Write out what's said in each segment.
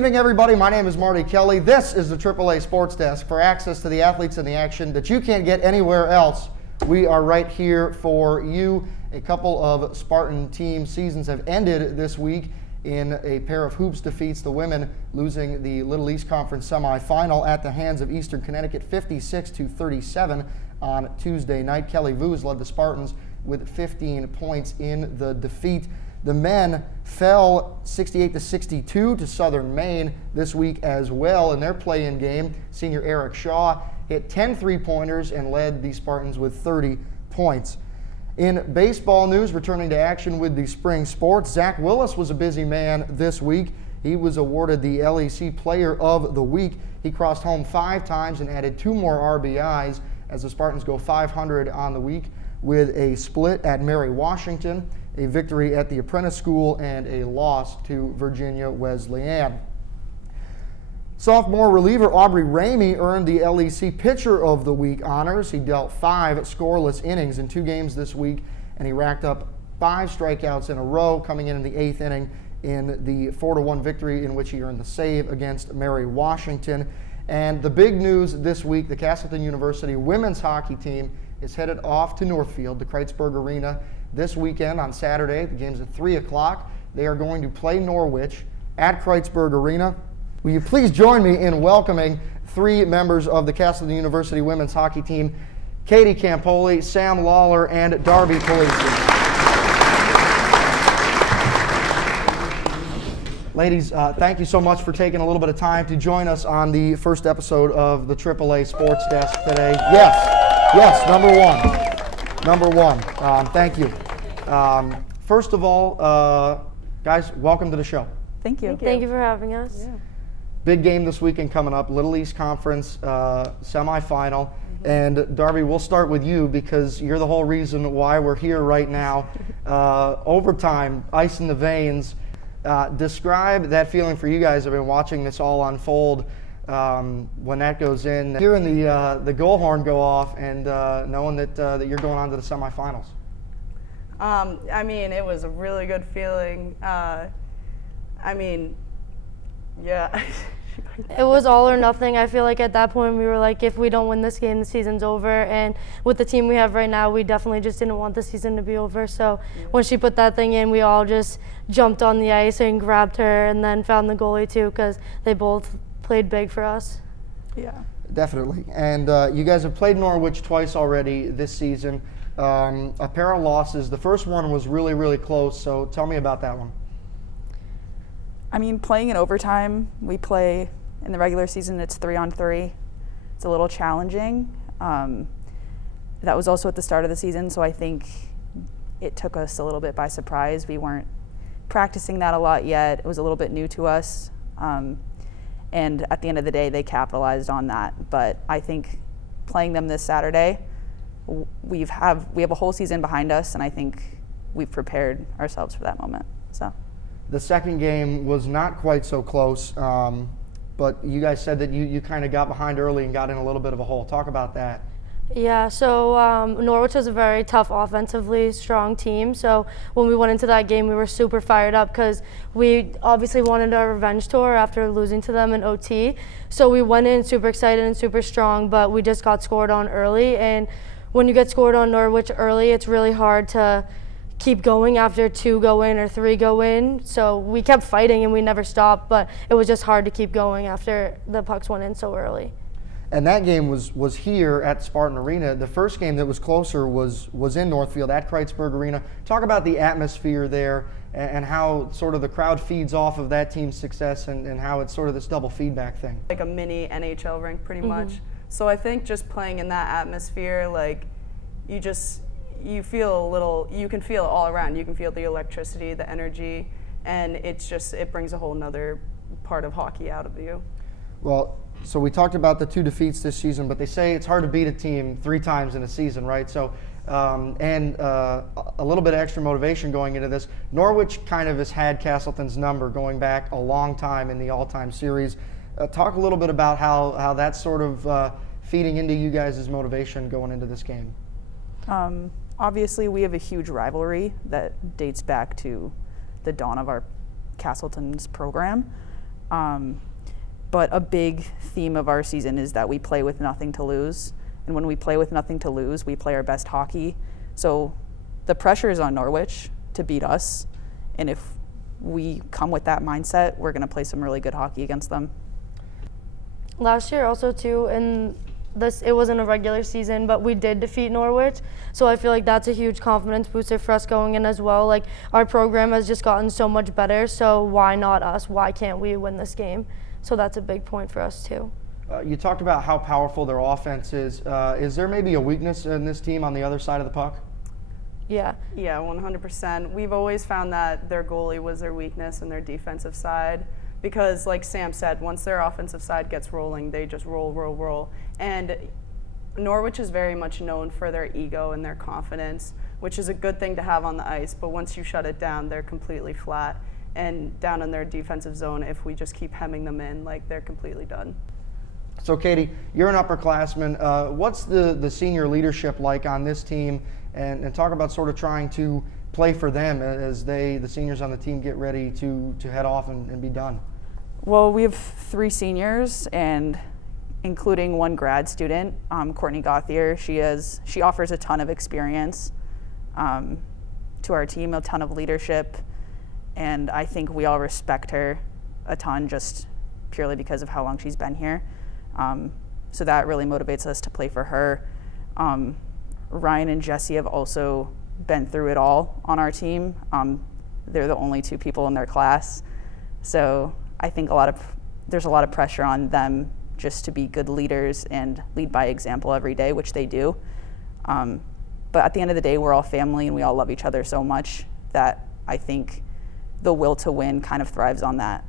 evening, everybody. My name is Marty Kelly. This is the AAA Sportsdesk for access to the athletes and the action that you can't get anywhere else. We are right here for you. A couple of Spartan team seasons have ended this week in a pair of hoops defeats. The women losing the Little East Conference semifinal at the hands of Eastern Connecticut 56-37 on Tuesday night. Kelly Voos led the Spartans with 15 points in the defeat. The men fell 68-62 to Southern Maine this week as well in their play-in game. Senior Eric Shaw hit 10 three-pointers and led the Spartans with 30 points. In baseball news, returning to action with the spring sports, Zach Willis was a busy man this week. He was awarded the LEC Player of the Week. He crossed home 5 times and added 2 more RBIs as the Spartans go 500 on the week with a split at Mary Washington, a victory at the Apprentice School, and a loss to Virginia Wesleyan. Sophomore reliever Aubrey Ramey earned the LEC Pitcher of the Week honors. He dealt 5 scoreless innings in 2 games this week, and he racked up 5 strikeouts in a row, coming in the 8th inning in the 4-1 victory in which he earned the save against Mary Washington. And the big news this week, the Castleton University women's hockey team is headed off to Northfield, the Kreitzberg Arena, this weekend on Saturday. The game's at 3 o'clock. They are going to play Norwich at Kreitzberg Arena. Will you please join me in welcoming 3 members of the Castleton University women's hockey team, Katie Campoli, Sam Lawler, and Darby Polisi. Ladies, thank you so much for taking a little bit of time to join us on the first episode of the AAA Sports Desk today. Yes, number one. Thank you. First of all, guys, welcome to the show. Thank you. Thank you for having us. Yeah. Big game this weekend coming up, Little East Conference semifinal. Mm-hmm. And Darby, we'll start with you because you're the whole reason why we're here right now. Overtime, ice in the veins. Describe that feeling for you guys who have been watching this all unfold when that goes in. Hearing the goal horn go off and knowing that you're going on to the semifinals. I mean, it was a really good feeling. Yeah. It was all or nothing. I feel like at that point we were like, if we don't win this game, the season's over. And with the team we have right now, we definitely just didn't want the season to be over. So when she put that thing in, we all just jumped on the ice and grabbed her and then found the goalie too because they both played big for us. Yeah. Definitely. And you guys have played Norwich twice already this season. A pair of losses. The first one was really, really close. So tell me about that one. I mean, playing in overtime, we play in the regular season, it's 3-on-3. It's a little challenging. That was also at the start of the season, so I think it took us a little bit by surprise. We weren't practicing that a lot yet. It was a little bit new to us. And at the end of the day, they capitalized on that. But I think playing them this Saturday, we have a whole season behind us, and I think we've prepared ourselves for that moment. So. The second game was not quite so close, but you guys said that you kind of got behind early and got in a little bit of a hole. Talk about that. Yeah, so Norwich is a very tough, offensively strong team. So when we went into that game, we were super fired up because we obviously wanted our revenge tour after losing to them in OT. So we went in super excited and super strong, but we just got scored on early. And when you get scored on Norwich early, it's really hard to keep going after 2 go in or 3 go in. So we kept fighting and we never stopped, but it was just hard to keep going after the pucks went in so early. And that game was here at Spartan Arena. The first game that was closer was in Northfield at Kreitzberg Arena. Talk about the atmosphere there and how sort of the crowd feeds off of that team's success and how it's sort of this double feedback thing. Like a mini NHL rink pretty much. So I think just playing in that atmosphere, like you feel a little, you can feel it all around. You can feel the electricity, the energy, and it brings a whole nother part of hockey out of you. Well, so we talked about the 2 defeats this season, but they say it's hard to beat a team 3 times in a season, right? So, a little bit of extra motivation going into this. Norwich kind of has had Castleton's number going back a long time in the all-time series. Talk a little bit about how that's sort of feeding into you guys' motivation going into this game. Obviously, we have a huge rivalry that dates back to the dawn of our Castleton's program. But a big theme of our season is that we play with nothing to lose. And when we play with nothing to lose, we play our best hockey. So the pressure is on Norwich to beat us. And if we come with that mindset, we're going to play some really good hockey against them. Last year also too, and it wasn't a regular season, but we did defeat Norwich. So I feel like that's a huge confidence booster for us going in as well. Like, our program has just gotten so much better, so why not us? Why can't we win this game? So that's a big point for us too. You talked about how powerful their offense is. Is there maybe a weakness in this team on the other side of the puck? Yeah. Yeah, 100%. We've always found that their goalie was their weakness and their defensive side because, like Sam said, once their offensive side gets rolling, they just roll. And Norwich is very much known for their ego and their confidence, which is a good thing to have on the ice, but once you shut it down, they're completely flat. And down in their defensive zone, if we just keep hemming them in, like, they're completely done. So, Katie, you're an upperclassman. What's the senior leadership like on this team? And talk about sort of trying to play for them as the seniors on the team, get ready to head off and be done. Well, we have 3 seniors, and including one grad student, Courtney Gauthier. She offers a ton of experience to our team, a ton of leadership. And I think we all respect her a ton just purely because of how long she's been here. So that really motivates us to play for her. Ryan and Jesse have also been through it all on our team. They're the only 2 people in their class. So I think there's a lot of pressure on them just to be good leaders and lead by example every day, which they do. But at the end of the day, we're all family and we all love each other so much that I think the will to win kind of thrives on that.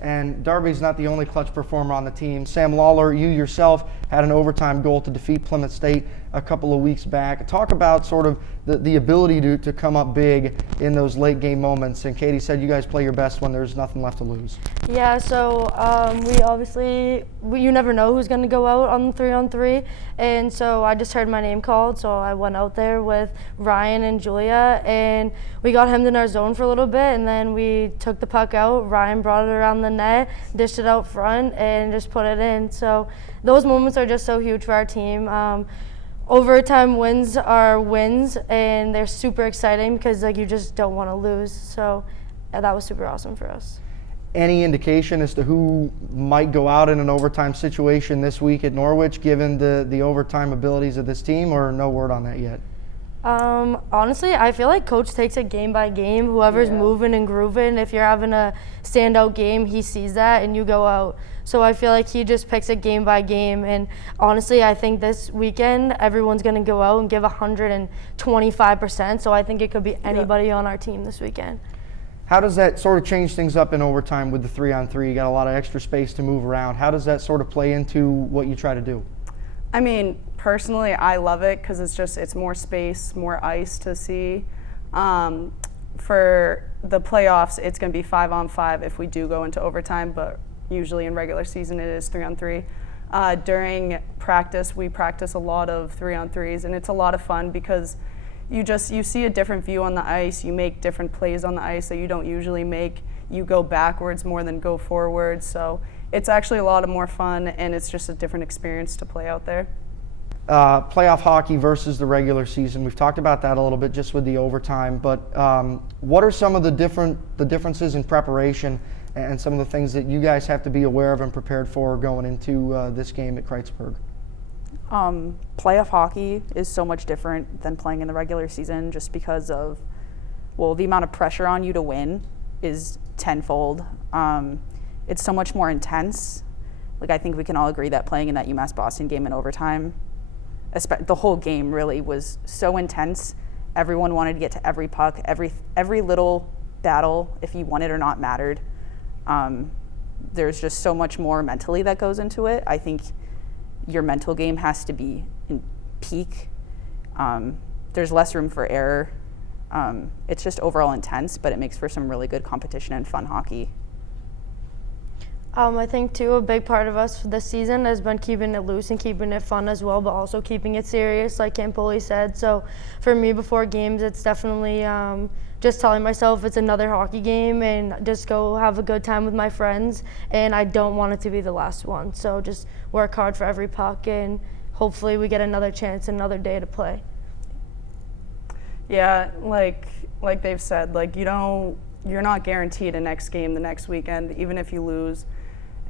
And Darby's not the only clutch performer on the team. Sam Lawler, you yourself had an overtime goal to defeat Plymouth State a couple of weeks back. Talk about sort of the ability to come up big in those late game moments. And Katie said you guys play your best when there's nothing left to lose. Yeah, so you never know who's going to go out on 3-on-3. And so I just heard my name called, so I went out there with Ryan and Julia, and we got hemmed in our zone for a little bit, and then we took the puck out. Ryan brought it around the net, dished it out front, and just put it in. So those moments are just so huge for our team. Overtime wins are wins, and they're super exciting because you just don't want to lose. So that was super awesome for us. Any indication as to who might go out in an overtime situation this week at Norwich, given the overtime abilities of this team, or no word on that yet? Honestly, I feel like Coach takes it game by game. Whoever's moving and grooving, if you're having a standout game, he sees that and you go out. So I feel like he just picks it game by game. And honestly, I think this weekend everyone's going to go out and give 125%. So I think it could be anybody on our team this weekend. How does that sort of change things up in overtime with the 3-on-3? You got a lot of extra space to move around. How does that sort of play into what you try to do? I mean, personally, I love it because it's more space, more ice to see. For the playoffs, it's going to be 5-on-5 if we do go into overtime, but usually in regular season it is 3-on-3. During practice, we practice a lot of 3-on-3s, and it's a lot of fun because you see a different view on the ice. You make different plays on the ice that you don't usually make. You go backwards more than go forwards. So it's actually a lot of more fun, and it's just a different experience to play out there. Playoff hockey versus the regular season. We've talked about that a little bit just with the overtime, but what are some of the differences in preparation and some of the things that you guys have to be aware of and prepared for going into this game at Kreitzberg? Playoff hockey is so much different than playing in the regular season just because of, the amount of pressure on you to win is tenfold. It's so much more intense. I think we can all agree that playing in that UMass Boston game in overtime, the whole game really was so intense. Everyone wanted to get to every puck, every little battle, if you won it or not, mattered. There's just so much more mentally that goes into it. I think your mental game has to be in peak. There's less room for error. It's just overall intense, but it makes for some really good competition and fun hockey. I think, too, a big part of us this season has been keeping it loose and keeping it fun as well, but also keeping it serious, like Campoli said. So for me, before games, it's definitely just telling myself it's another hockey game and just go have a good time with my friends, and I don't want it to be the last one. So just work hard for every puck, and hopefully we get another chance, another day to play. Yeah, like they've said, like you're not guaranteed a next game the next weekend, even if you lose.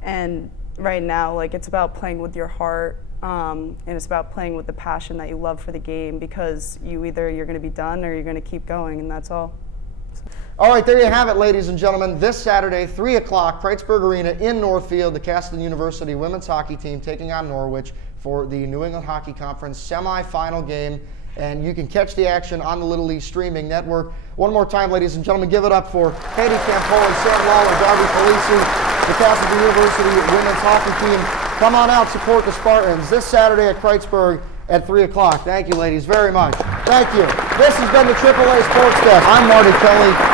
And right now, like it's about playing with your heart, and it's about playing with the passion that you love for the game, because you're going to be done or you're going to keep going, and that's all. All right, there you have it, ladies and gentlemen. This Saturday, 3 o'clock, Kreitzberg Arena in Northfield, the Castleton University women's hockey team taking on Norwich for the New England Hockey Conference semifinal game. And you can catch the action on the Little League streaming network. One more time, ladies and gentlemen, give it up for Katie Campoli, Sam Lawler, Darby Polisi, the Castleton University women's hockey team. Come on out, support the Spartans this Saturday at Kreitzberg at 3 o'clock. Thank you, ladies, very much. Thank you. This has been the AAA Sports Desk. I'm Marty Kelly.